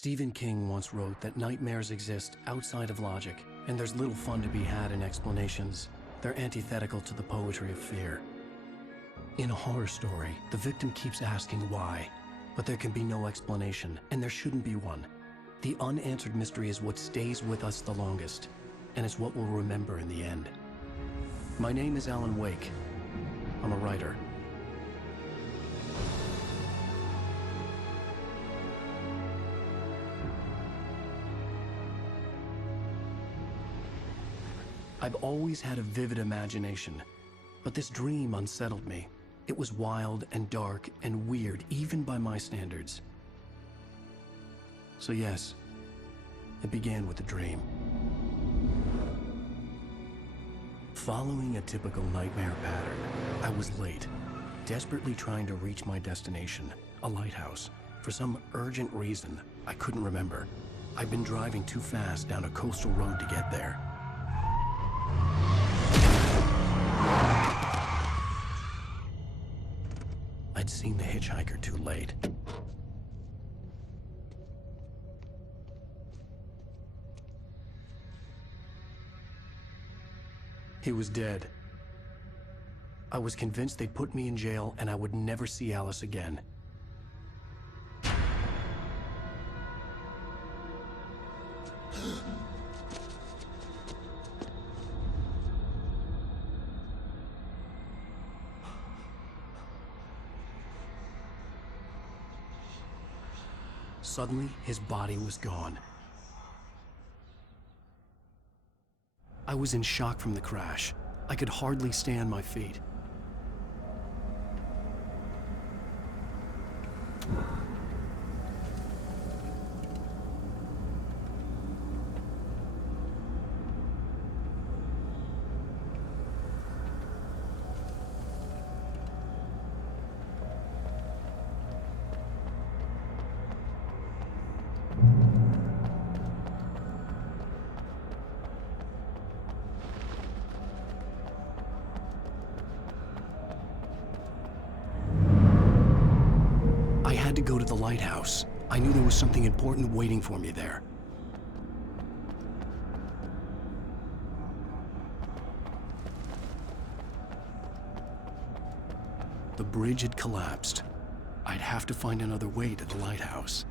Stephen King once wrote that nightmares exist outside of logic, and there's little fun to be had in explanations. They're antithetical to the poetry of fear. In a horror story, the victim keeps asking why, but there can be no explanation, and there shouldn't be one. The unanswered mystery is what stays with us the longest, and it's what we'll remember in the end. My name is Alan Wake. I'm a writer. I've always had a vivid imagination, but this dream unsettled me. It was wild and dark and weird, even by my standards. So yes, it began with a dream. Following a typical nightmare pattern, I was late, desperately trying to reach my destination, a lighthouse. For some urgent reason, I couldn't remember. I'd been driving too fast down a coastal road to get there. I'd seen the hitchhiker too late. He was dead. I was convinced they'd put me in jail and I would never see Alice again. Suddenly, his body was gone. I was in shock from the crash. I could hardly stay on my feet. I had to go to the lighthouse. I knew there was something important waiting for me there. The bridge had collapsed. I'd have to find another way to the lighthouse.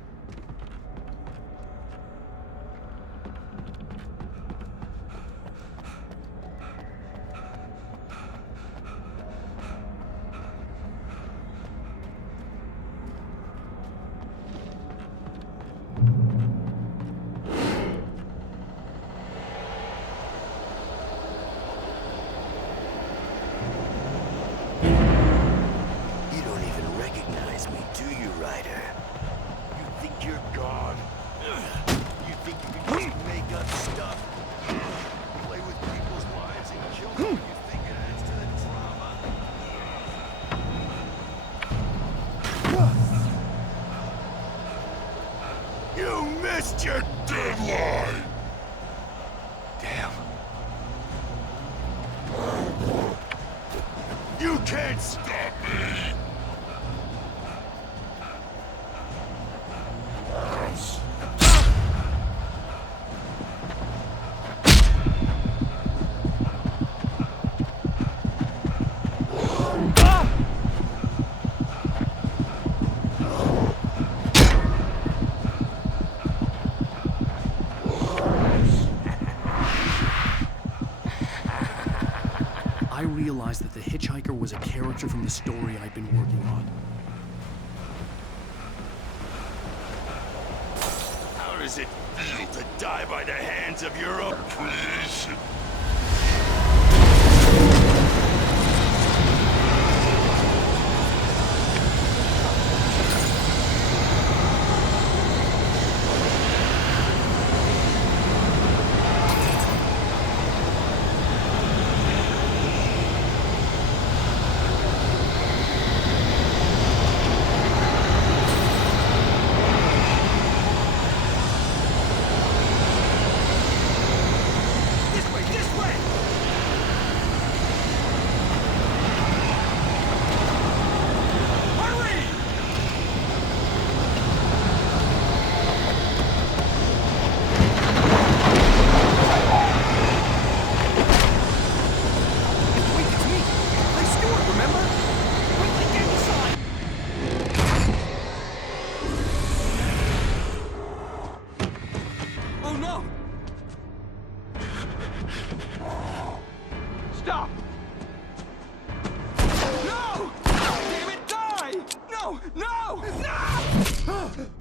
missed your deadline! Damn. You can't stop me! I realized that the hitchhiker was a character from the story I'd been working on. How does it feel to die by the hands of your own creation? No! No!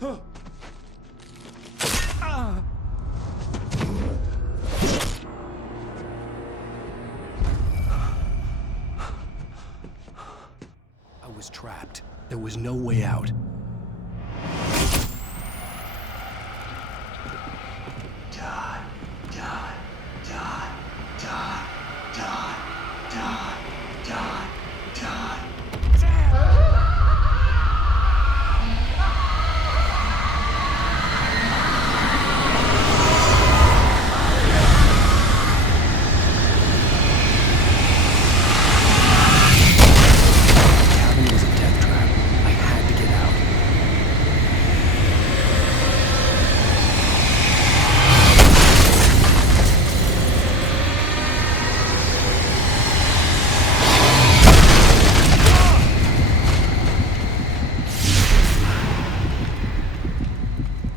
No! I was trapped. There was no way out. Die, die, die, die, die, die, die, die. The cabin was a death trap. I had to get out.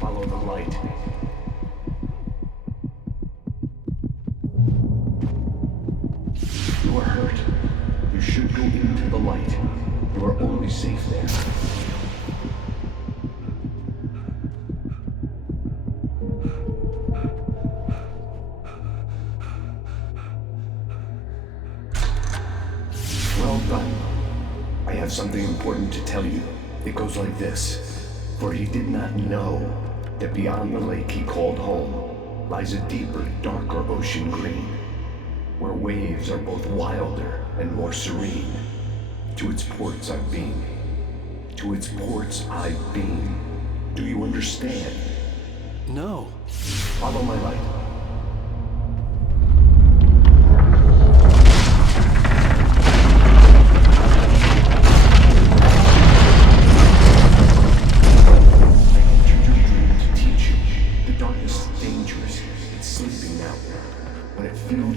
Follow the light. You are hurt. You should go into the light. You are only safe there. Well done. I have something important to tell you. It goes like this. For he did not know that beyond the lake he called home lies a deeper, darker ocean green, where waves are both wilder and more serene. To its ports I've been. To its ports I've been. Do you understand? No. Follow my light.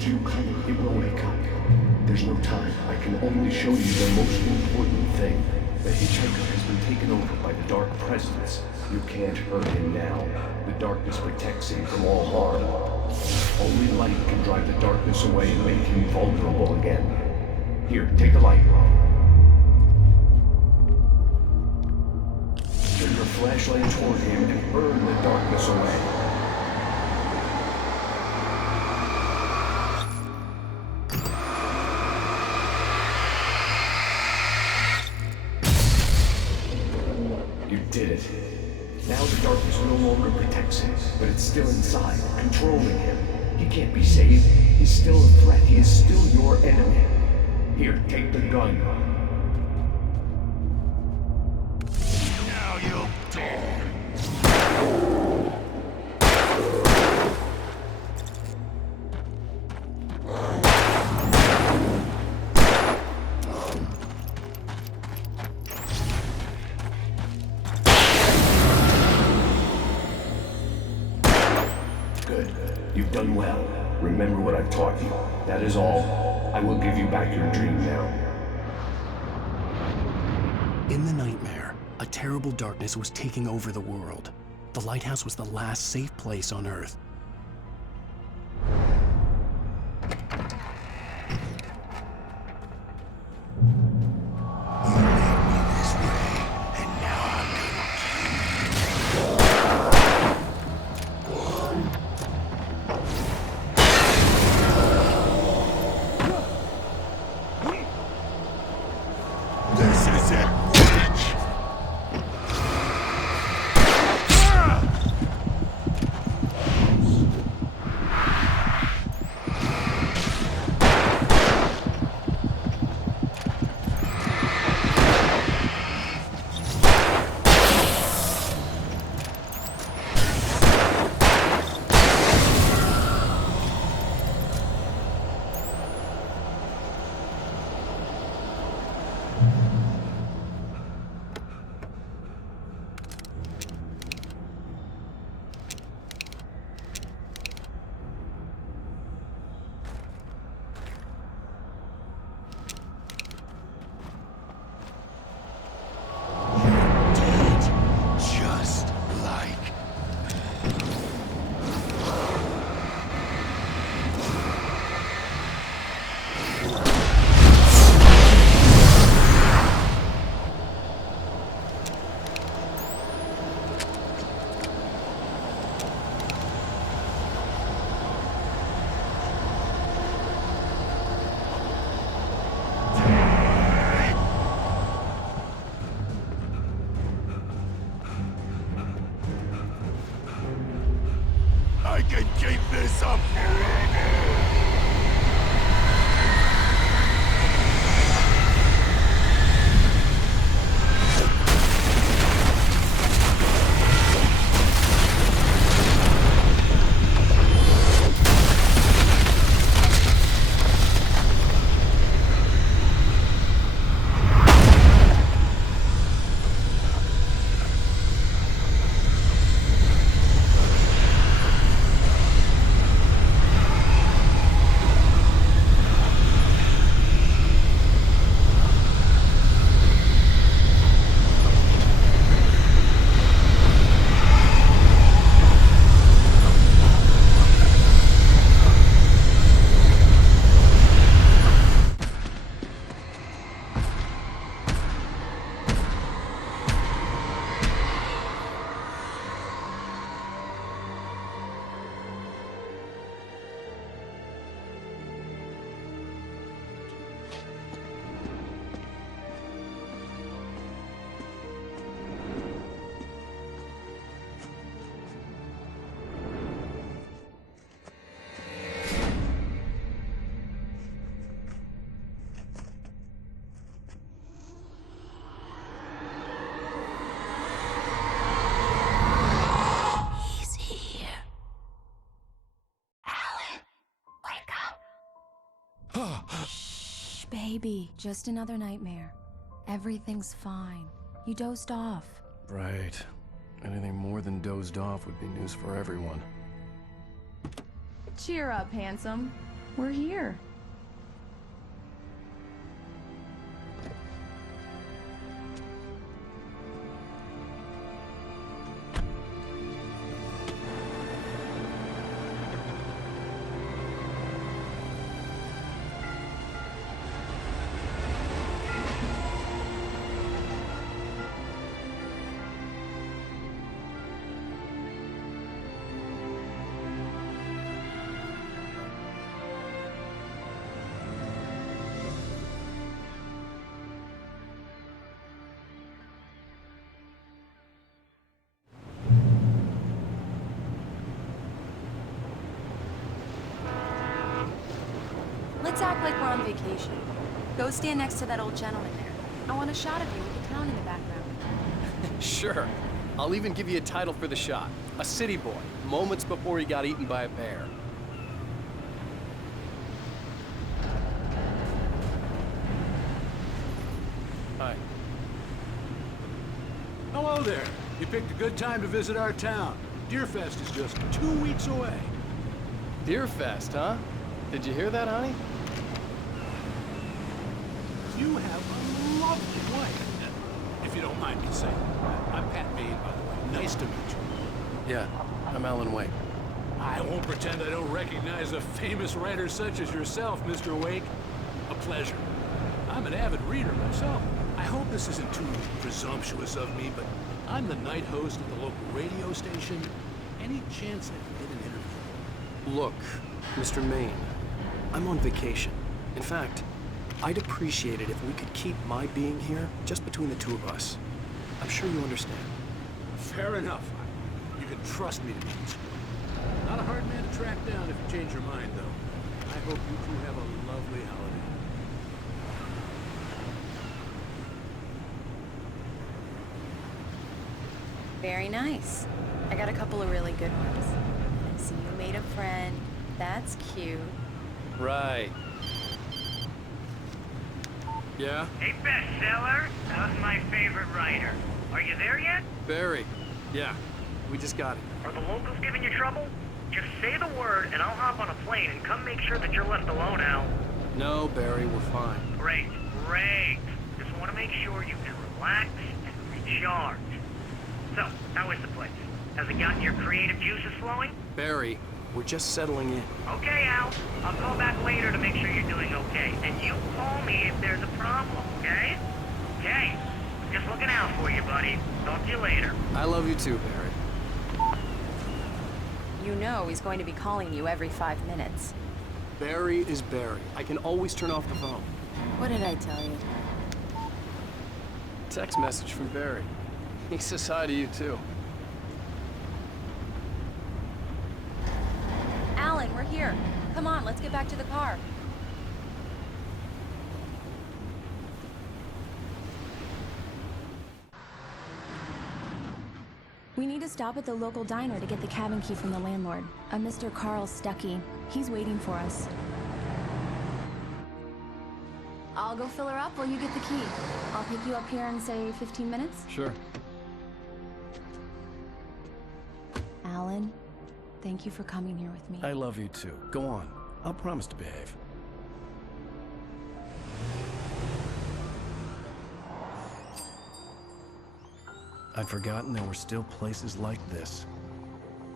You coming, it will wake up. There's no time. I can only show you the most important thing. The hitchhiker has been taken over by the dark presence. You can't hurt him now. The darkness protects him from all harm. Only light can drive the darkness away and make him vulnerable again. Here, take the light. Turn your flashlight toward him and burn the darkness away. You did it. Now the darkness no longer protects him, but it's still inside, controlling him. He can't be saved. He's still a threat. He is still your enemy. Here, take the gun. Now you'll die. Good. You've done well. Remember what I've taught you. That is all. I will give you back your dream now. In the nightmare, a terrible darkness was taking over the world. The lighthouse was the last safe place on Earth. This is it, bitch! baby. Just another nightmare. Everything's fine. You dozed off. Right. Anything more than dozed off would be news for everyone. Cheer up, handsome. We're here. Let's act like we're on vacation. Go stand next to that old gentleman there. I want a shot of you with the town in the background. Sure. I'll even give you a title for the shot. A city boy, moments before he got eaten by a bear. Hi. Hello there. You picked a good time to visit our town. Deerfest is just 2 weeks away. Deerfest, huh? Did you hear that, honey? You have a lovely wife. If you don't mind me saying. I'm Pat Maine, by the way. Nice to meet you. Yeah, I'm Alan Wake. I won't pretend I don't recognize a famous writer such as yourself, Mr. Wake. A pleasure. I'm an avid reader myself. I hope this isn't too presumptuous of me, but I'm the night host at the local radio station. Any chance I can get an interview? Look, Mr. Maine, I'm on vacation. In fact, I'd appreciate it if we could keep my being here just between the two of us. I'm sure you understand. Fair enough. You can trust me to be discreet. Not a hard man to track down if you change your mind, though. I hope you two have a lovely holiday. Very nice. I got a couple of really good ones. I see you made a friend. That's cute. Right. Yeah? Hey, bestseller. How's my favorite writer? Are you there yet? Barry. Yeah. We just got it. Are the locals giving you trouble? Just say the word and I'll hop on a plane and come make sure that you're left alone, Al. No, Barry, we're fine. Great, great. Just want to make sure you can relax and recharge. So, how is the place? Has it gotten your creative juices flowing? Barry, we're just settling in. Okay, Al. I'll call back later to make sure you're doing okay. And you call me if there's a problem, okay? Okay. Just looking out for you, buddy. Talk to you later. I love you too, Barry. You know he's going to be calling you every 5 minutes. Barry is Barry. I can always turn off the phone. What did I tell you? Text message from Barry. He says hi to you too. Alan, we're here. Come on, let's get back to the car. We need to stop at the local diner to get the cabin key from the landlord, a Mr. Carl Stuckey. He's waiting for us. I'll go fill her up while you get the key. I'll pick you up here in, say, 15 minutes? Sure. Alan, thank you for coming here with me. I love you too. Go on. I'll promise to behave. I'd forgotten there were still places like this.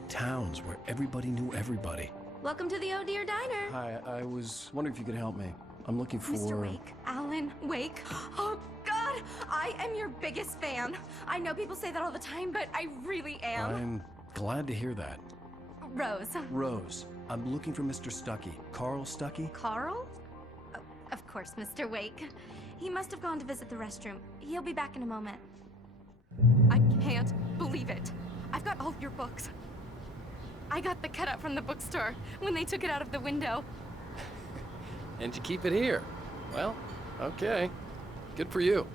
Towns where everybody knew everybody. Welcome to the Oh Dear Diner. Hi, I was wondering if you could help me. I'm looking for... Mr. Wake, Alan Wake. Oh, God, I am your biggest fan. I know people say that all the time, but I really am. I'm glad to hear that. Rose. Rose, I'm looking for Mr. Stuckey. Carl Stuckey? Carl? Oh, of course, Mr. Wake. He must have gone to visit the restroom. He'll be back in a moment. I can't believe it. I've got all of your books. I got the cutout from the bookstore when they took it out of the window. And you keep it here. Well, okay. Good for you.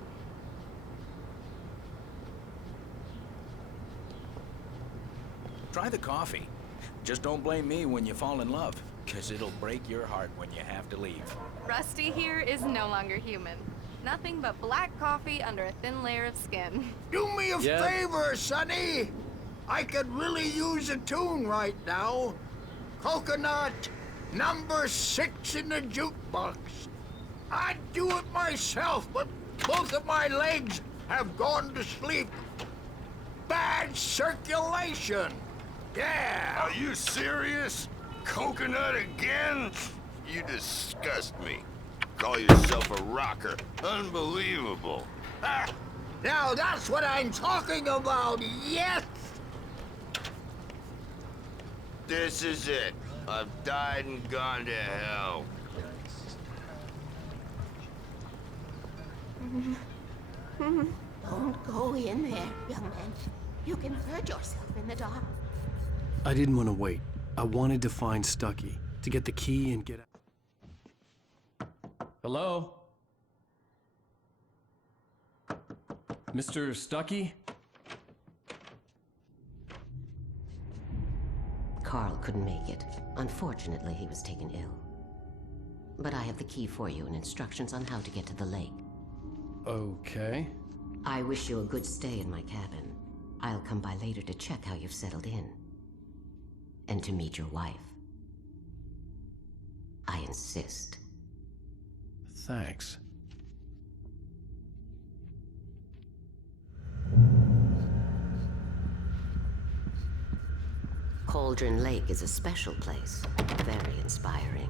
Try the coffee. Just don't blame me when you fall in love. 'Cause it'll break your heart when you have to leave. Rusty here is no longer human. Nothing but black coffee under a thin layer of skin. Do me a Yeah. favor, Sonny. I could really use a tune right now. Coconut, number 6 in the jukebox. I'd do it myself, but both of my legs have gone to sleep. Bad circulation. Yeah. Are you serious? Coconut again? You disgust me. Call yourself a rocker. Unbelievable. Ah, now that's what I'm talking about, yes! This is it. I've died and gone to hell. Don't go in there, young man. You can hurt yourself in the dark. I didn't want to wait. I wanted to find Stucky, to get the key and get out. Hello? Mr. Stucky? Carl couldn't make it. Unfortunately, he was taken ill. But I have the key for you and instructions on how to get to the lake. Okay. I wish you a good stay in my cabin. I'll come by later to check how you've settled in. And to meet your wife. I insist. Thanks. Cauldron Lake is a special place. Very inspiring.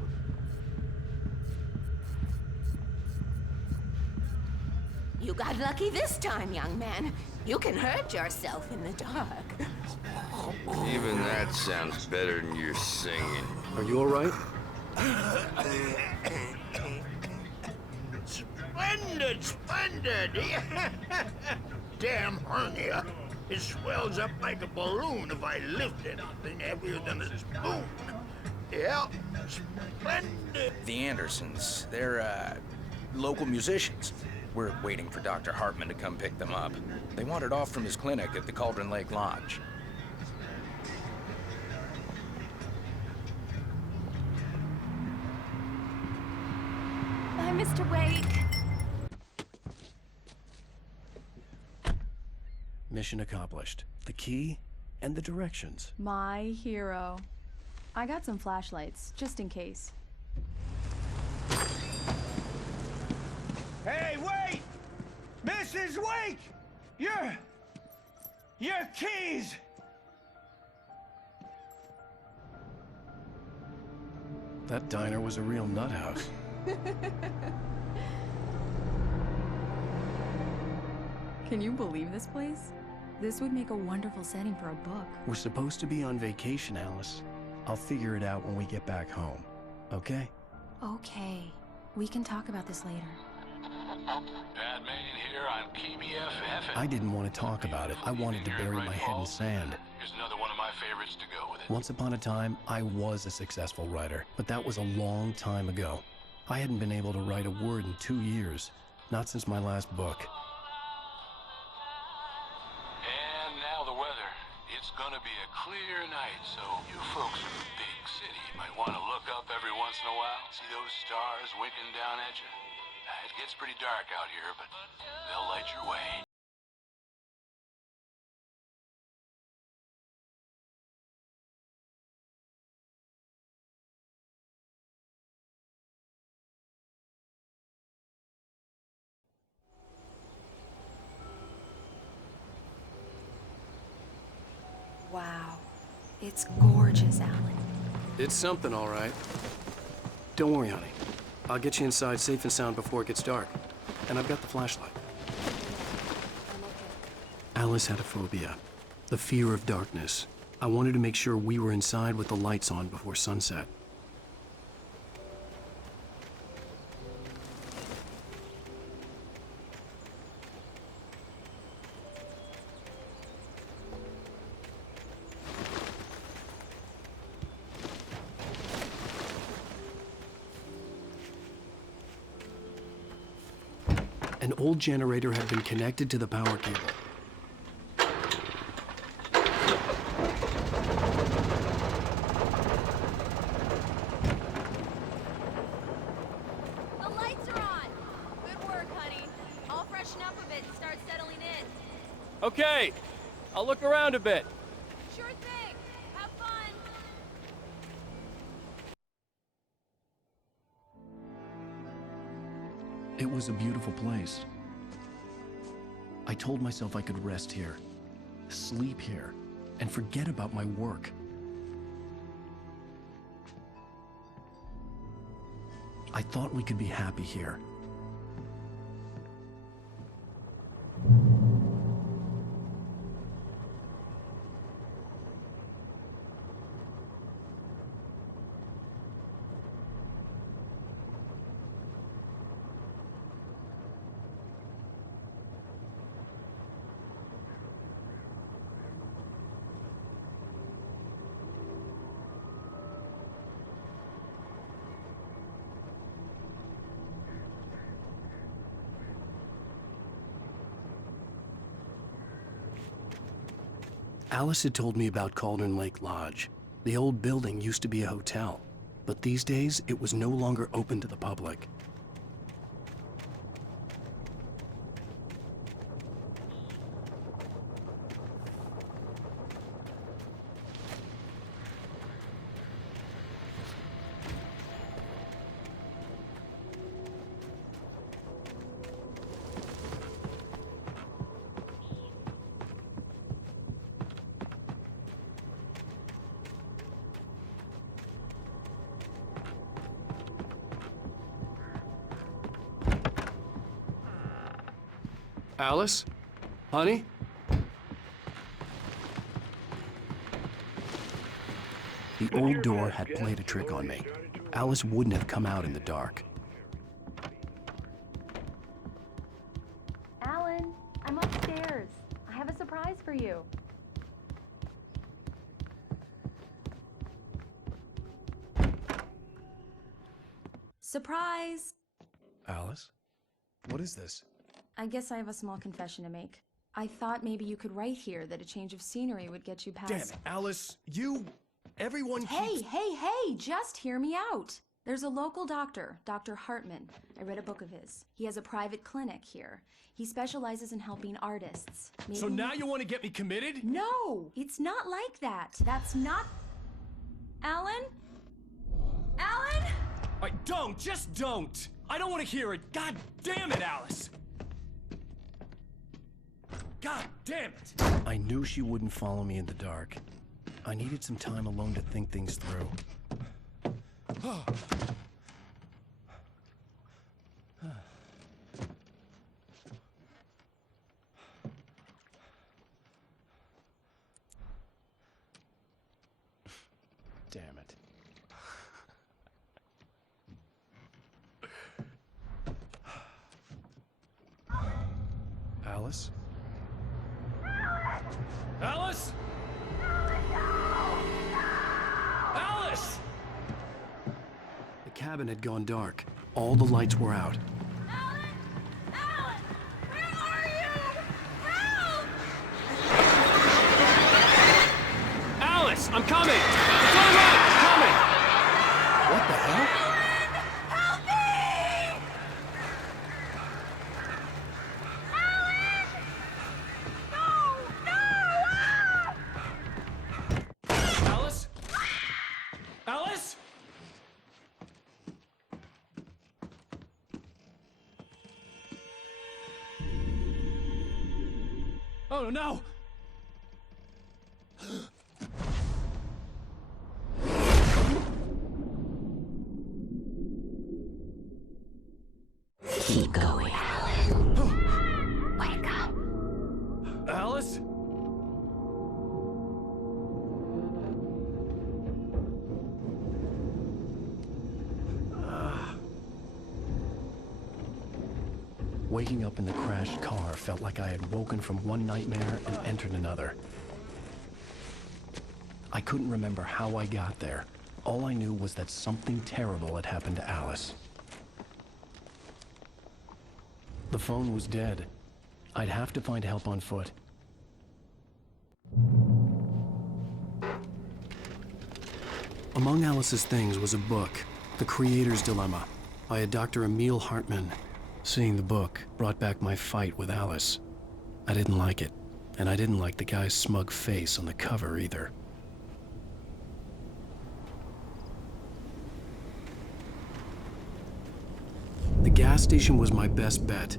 You got lucky this time, young man. You can hurt yourself in the dark. Even that sounds better than your singing. Are you all right? Splendid, splendid! Damn hernia. It swells up like a balloon if I lift anything heavier than a spoon. Yeah, splendid. The Andersons, they're, local musicians. We're waiting for Dr. Hartman to come pick them up. They wandered off from his clinic at the Cauldron Lake Lodge. Bye, Mr. Wake. Mission accomplished. The key and the directions. My hero. I got some flashlights, just in case. Hey, wait! Mrs. Wake! Your keys! That diner was a real nut house. Can you believe this place? This would make a wonderful setting for a book. We're supposed to be on vacation, Alice. I'll figure it out when we get back home. Okay? Okay. We can talk about this later. Batman here on KBFF. I didn't want to talk about it. I wanted to bury my head in sand. Here's another one of my favorites to go with it. Once upon a time, I was a successful writer, but that was a long time ago. I hadn't been able to write a word in 2 years. Not since my last book. And now the weather. It's gonna be a clear night, so you folks in the big city might want to look up every once in a while. See those stars winking down at you? It gets pretty dark out here, but they'll light your way. Wow. It's gorgeous, Alan. It's something, all right. Don't worry, honey. I'll get you inside safe and sound before it gets dark. And I've got the flashlight. Alice had a phobia. The fear of darkness. I wanted to make sure we were inside with the lights on before sunset. An old generator had been connected to the power cable. Okay, I'll look around a bit. Sure thing. Have fun. It was a beautiful place. I told myself I could rest here, sleep here, and forget about my work. I thought we could be happy here. Alice had told me about Cauldron Lake Lodge. The old building used to be a hotel, but these days it was no longer open to the public. Alice? Honey? The old door had played a trick on me. Alice wouldn't have come out in the dark. Alan, I'm upstairs. I have a surprise for you. Surprise! Alice? What is this? I guess I have a small confession to make. I thought maybe you could write here that a change of scenery would get you past... Damn it, Alice! Everyone Hey, keeps... hey, just hear me out. There's a local doctor, Dr. Hartman. I read a book of his. He has a private clinic here. He specializes in helping artists. Maybe... So now you want to get me committed? No, it's not like that. That's not... Alan? Alan? Just don't! I don't want to hear it! God damn it, Alice! God damn it! I knew she wouldn't follow me in the dark. I needed some time alone to think things through. Damn it. Alice? Alice? Alice! The cabin had gone dark. All the lights were out. Alan! Alan! Where are you? Help! Alice, I'm coming! It's all right, I'm coming! What the hell? Help me! Alan! No! Alice? Alice? Oh no! Keep going, Alan. Wake up. Alice? Waking up in the crashed car felt like I had woken from one nightmare and entered another. I couldn't remember how I got there. All I knew was that something terrible had happened to Alice. The phone was dead. I'd have to find help on foot. Among Alice's things was a book, The Creator's Dilemma, by a Dr. Emil Hartman. Seeing the book brought back my fight with Alice. I didn't like it. And I didn't like the guy's smug face on the cover either. The gas station was my best bet.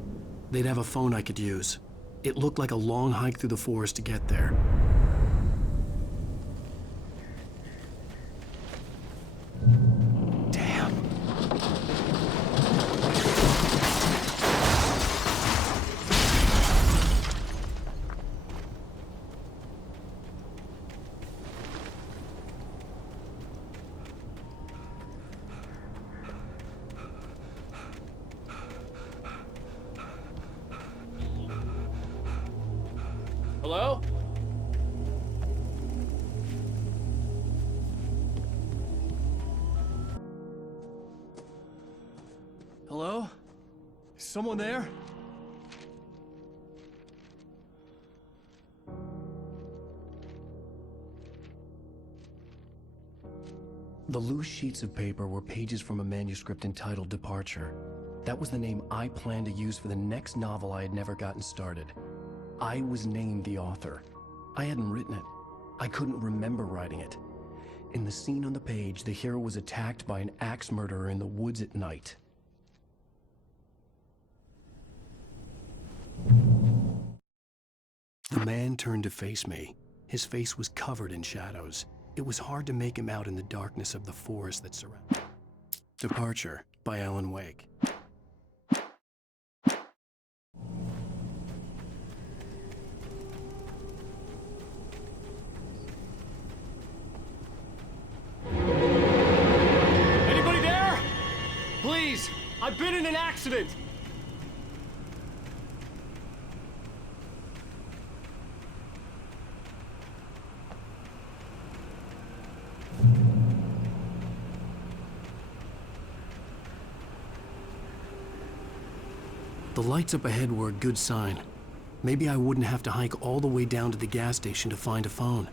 They'd have a phone I could use. It looked like a long hike through the forest to get there. Damn. Hello? Hello? Is someone there? The loose sheets of paper were pages from a manuscript entitled Departure. That was the name I planned to use for the next novel I had never gotten started. I was named the author. I hadn't written it. I couldn't remember writing it. In the scene on the page, the hero was attacked by an axe murderer in the woods at night. The man turned to face me. His face was covered in shadows. It was hard to make him out in the darkness of the forest that surrounded. Departure by Alan Wake. Anybody there? Please, I've been in an accident. The lights up ahead were a good sign. Maybe I wouldn't have to hike all the way down to the gas station to find a phone.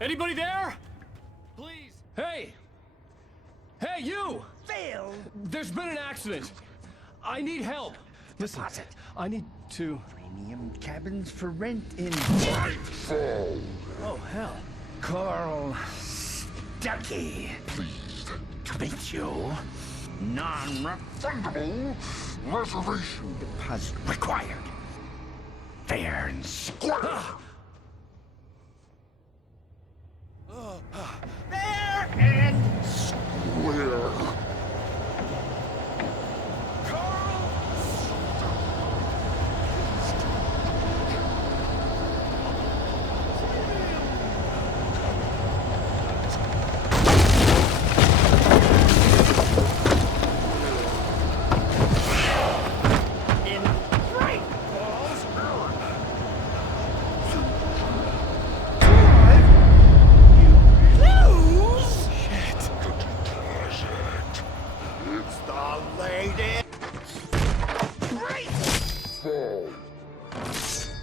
Anybody there? Please. Hey! Hey, you! Phil! There's been an accident. I need help. Listen, I need to... Premium cabins for rent in... Nightfall! Oh, hell. Carl Stuckey. Pleased To meet you. Non-refundable reservation deposit required. Fair and square. Fair and square.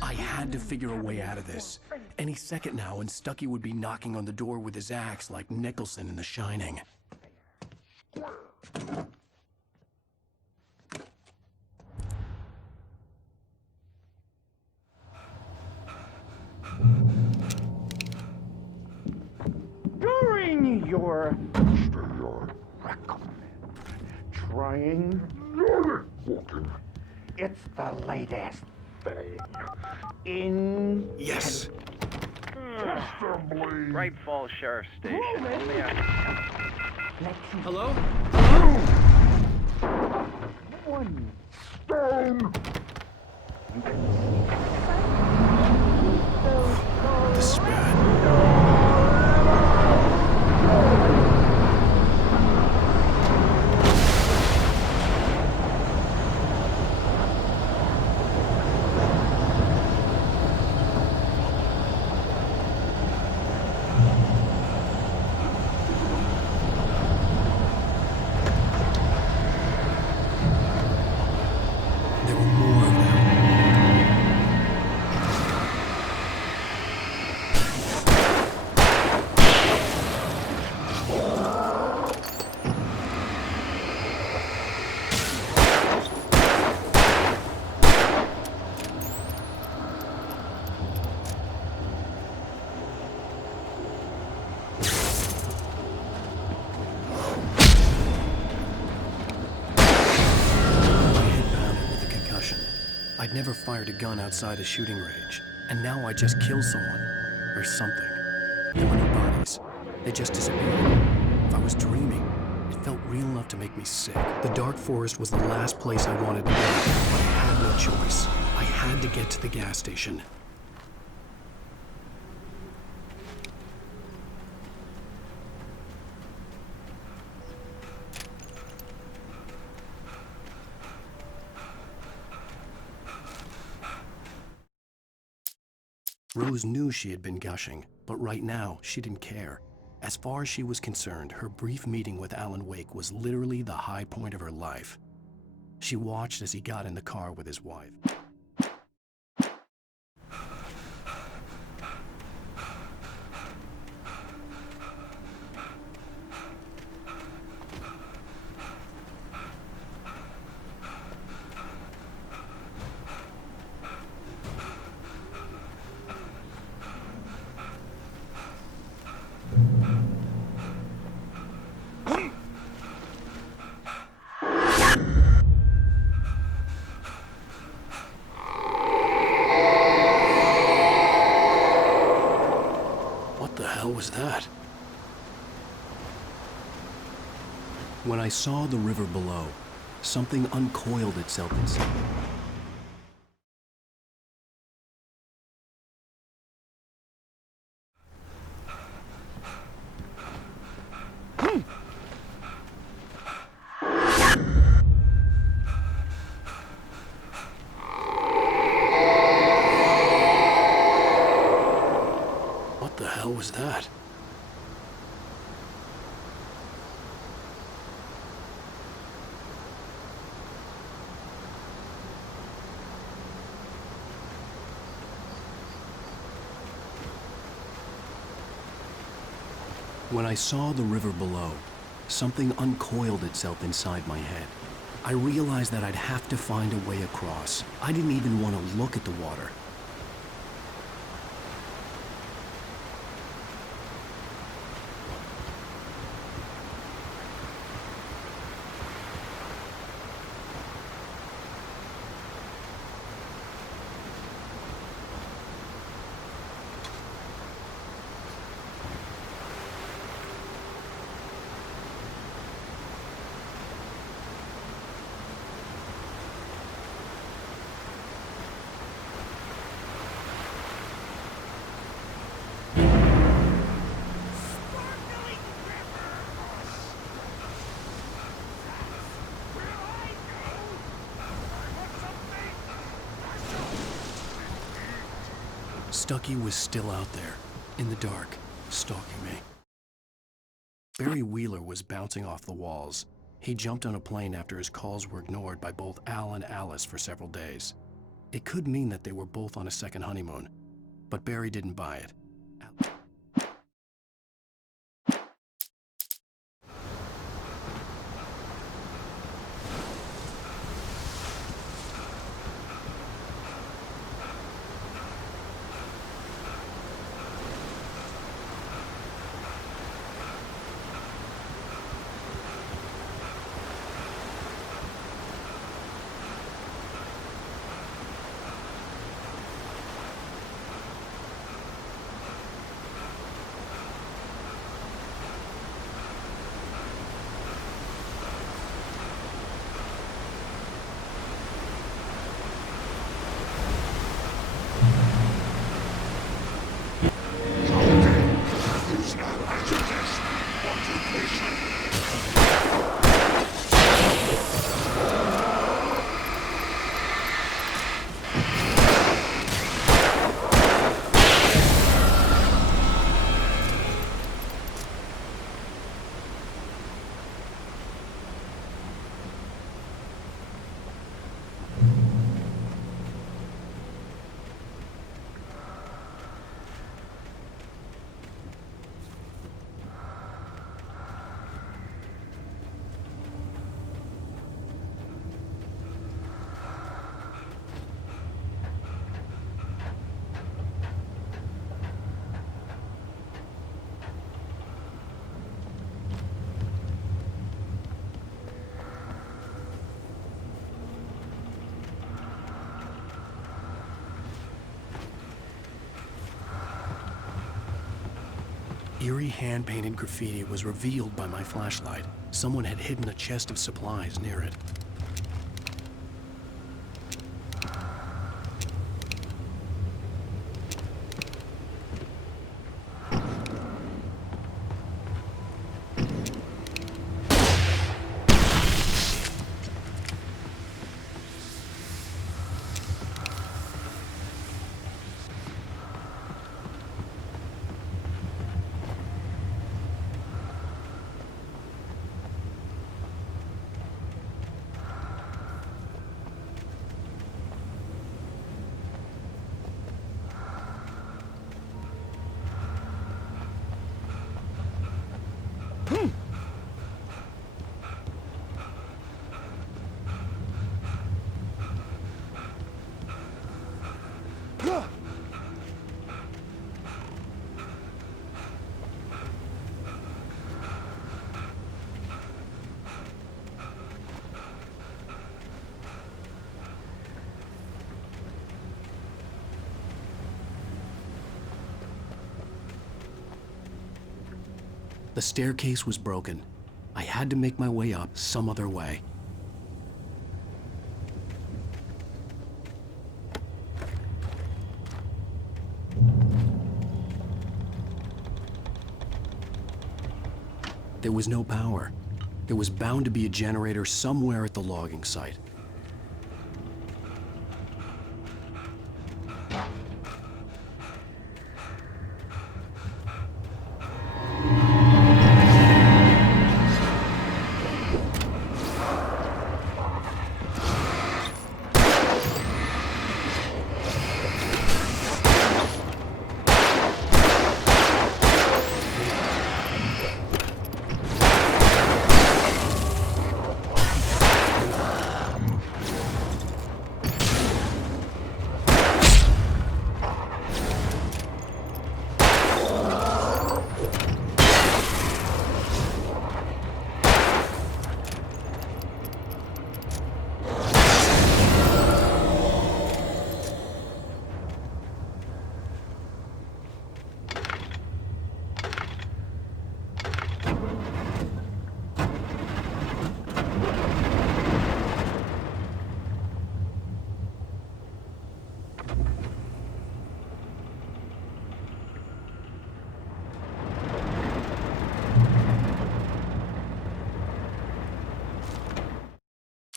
I had to figure a way out of this. Any second now, and Stuckey would be knocking on the door with his axe like Nicholson in The Shining. during your trying walking. It's the latest thing in Yes. assembly. Great Falls Sheriff Station. Hello? One stone. This is bad. I'd never fired a gun outside a shooting range, and now I just killed someone. Or something. There were no bodies. They just disappeared. If I was dreaming, it felt real enough to make me sick. The dark forest was the last place I wanted to be, but I had no choice. I had to get to the gas station. Rose knew she had been gushing, but right now, she didn't care. As far as she was concerned, her brief meeting with Alan Wake was literally the high point of her life. She watched as he got in the car with his wife. What the hell was that? When I saw the river below, something uncoiled itself inside. What the hell was that? When I saw the river below, something uncoiled itself inside my head. I realized that I'd have to find a way across. I didn't even want to look at the water. Stucky was still out there, in the dark, stalking me. Barry Wheeler was bouncing off the walls. He jumped on a plane after his calls were ignored by both Al and Alice for several days. It could mean that they were both on a second honeymoon, but Barry didn't buy it. Eerie hand-painted graffiti was revealed by my flashlight. Someone had hidden a chest of supplies near it. The staircase was broken. I had to make my way up some other way. There was no power. There was bound to be a generator somewhere at the logging site.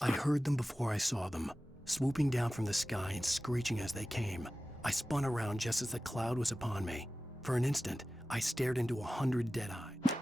I heard them before I saw them, swooping down from the sky and screeching as they came. I spun around just as the cloud was upon me. For an instant, I stared into 100 dead eyes.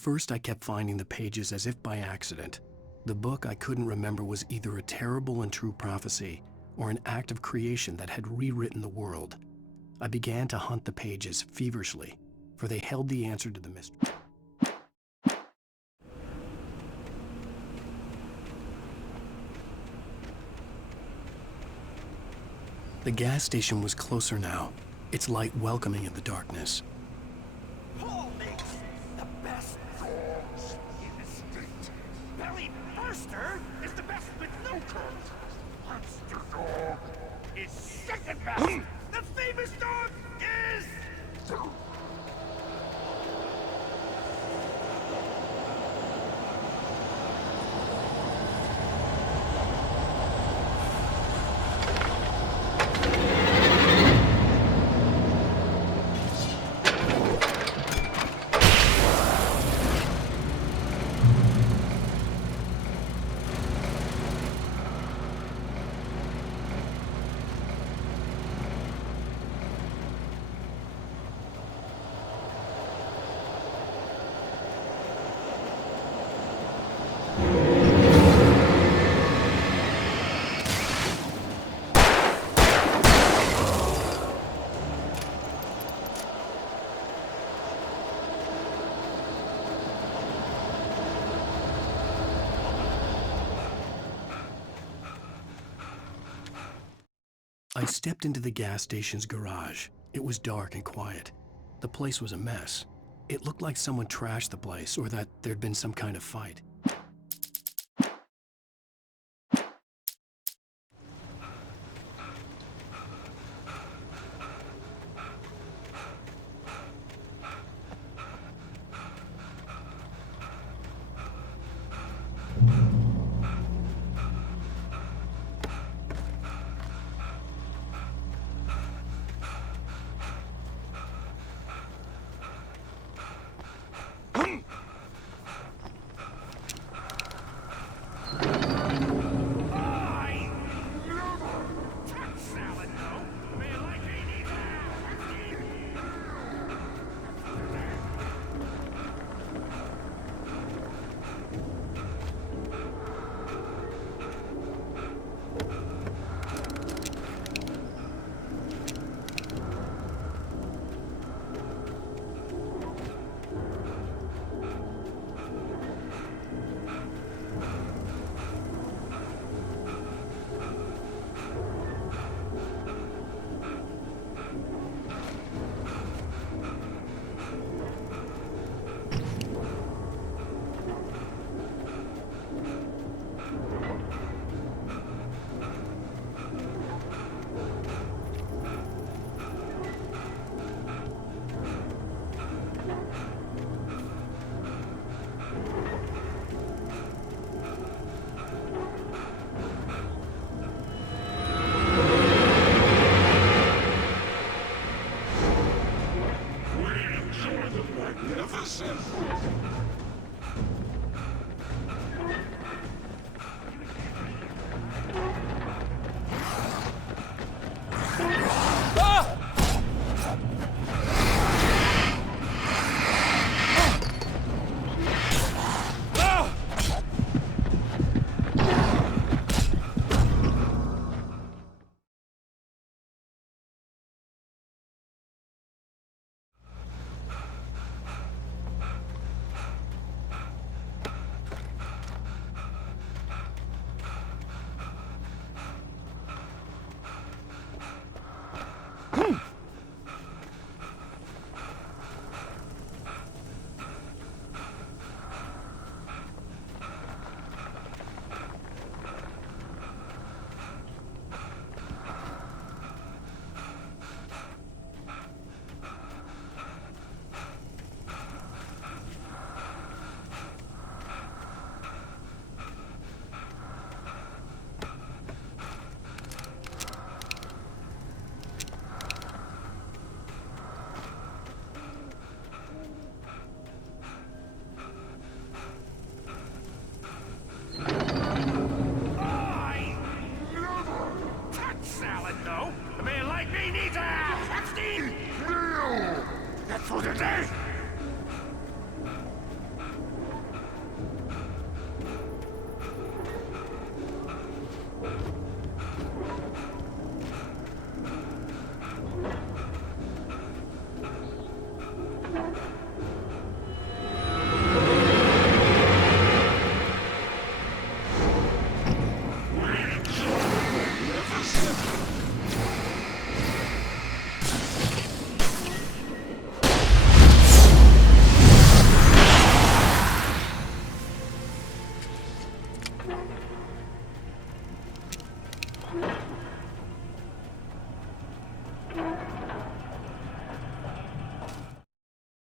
first I kept finding the pages as if by accident. The book I couldn't remember was either a terrible and true prophecy or an act of creation that had rewritten the world. I began to hunt the pages feverishly, for they held the answer to the mystery. The gas station was closer now, its light welcoming in the darkness. Paul makes the best dogs in the state. Belly Burster is the best with no curves. Monster Dog is second best. The famous dog is... I stepped into the gas station's garage. It was dark and quiet. The place was a mess. It looked like someone trashed the place or that there'd been some kind of fight.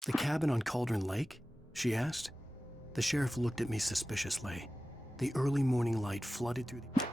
The cabin on Cauldron Lake? She asked. The sheriff looked at me suspiciously. The early morning light flooded through the...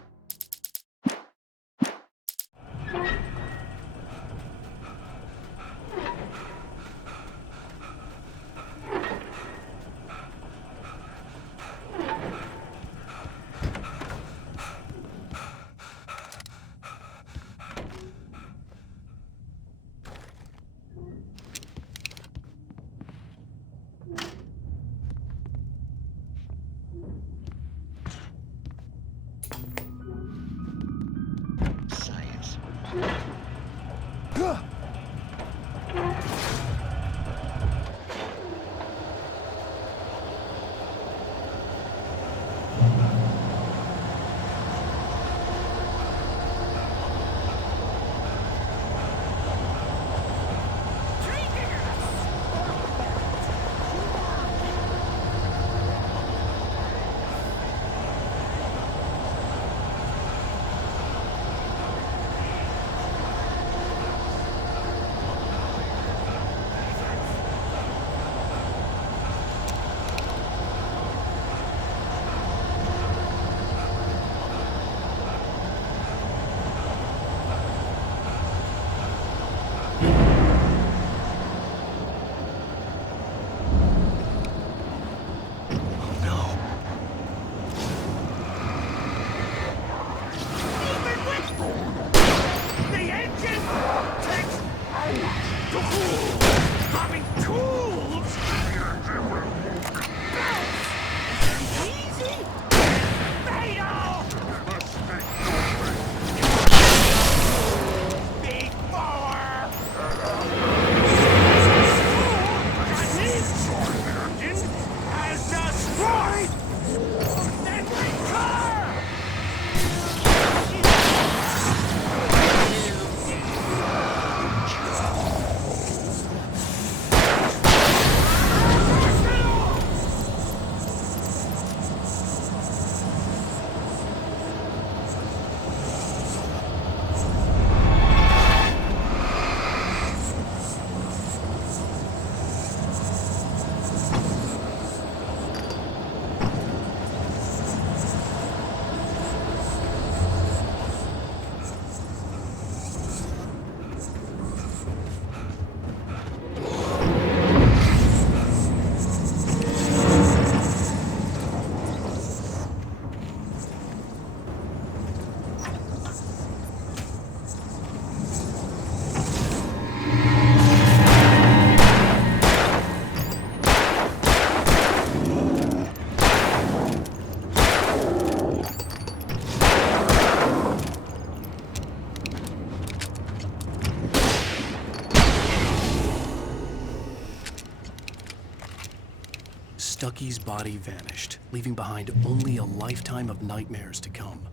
Stucky's body vanished, leaving behind only a lifetime of nightmares to come,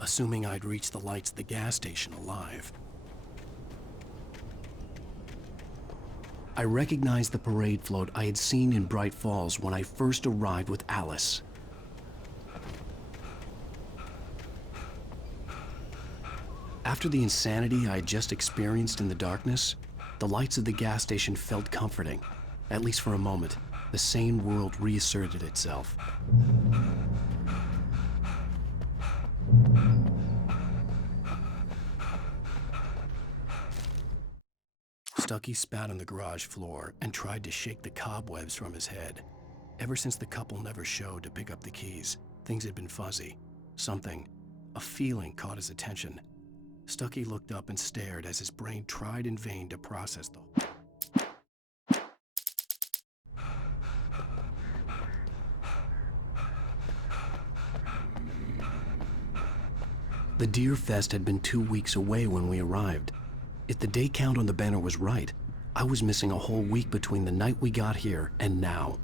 assuming I'd reached the lights at the gas station alive. I recognized the parade float I had seen in Bright Falls when I first arrived with Alice. After the insanity I had just experienced in the darkness, the lights of the gas station felt comforting, at least for a moment. The sane world reasserted itself. Stucky spat on the garage floor and tried to shake the cobwebs from his head. Ever since the couple never showed to pick up the keys, things had been fuzzy. Something, a feeling caught his attention. Stucky looked up and stared as his brain tried in vain to process the whole. The Deer Fest had been 2 weeks away when we arrived. If the day count on the banner was right, I was missing a whole week between the night we got here and now.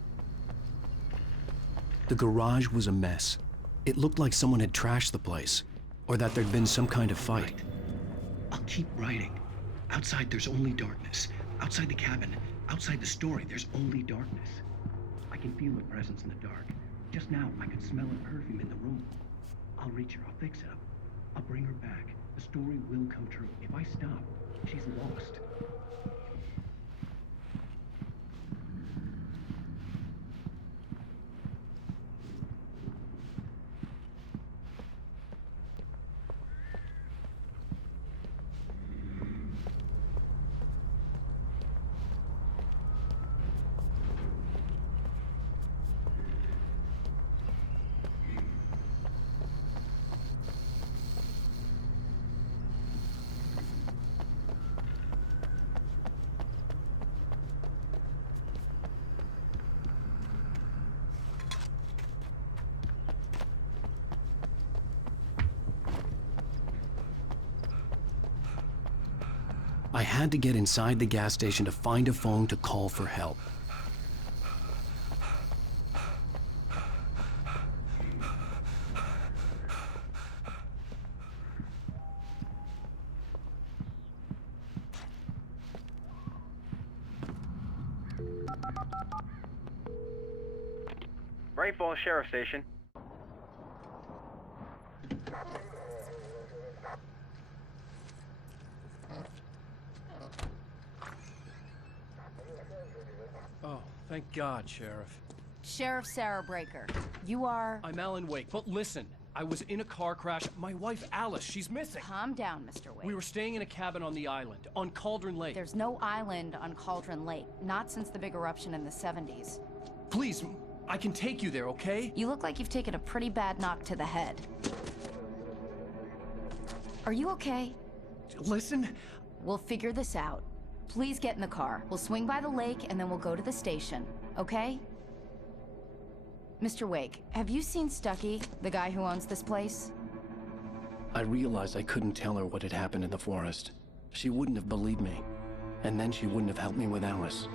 The garage was a mess. It looked like someone had trashed the place, or that there'd been some kind of fight. I'll keep writing. Outside, there's only darkness. Outside the cabin, outside the story, there's only darkness. I can feel her presence in the dark. Just now, I could smell her perfume in the room. I'll reach her. I'll fix it up. I'll bring her back. The story will come true. If I stop, she's lost. had to get inside the gas station to find a phone to call for help. Bright Falls Sheriff Station. Oh, thank God, Sheriff. Sheriff Sarah Breaker. You are... I'm Alan Wake, but listen. I was in a car crash. My wife, Alice, she's missing. Calm down, Mr. Wake. We were staying in a cabin on the island, on Cauldron Lake. There's no island on Cauldron Lake. Not since the big eruption in the 70s. Please, I can take you there, okay? You look like you've taken a pretty bad knock to the head. Are you okay? Listen. We'll figure this out. Please get in the car. We'll swing by the lake and then we'll go to the station, okay? Mr. Wake, have you seen Stucky, the guy who owns this place? I realized I couldn't tell her what had happened in the forest. She wouldn't have believed me. And then she wouldn't have helped me with Alice.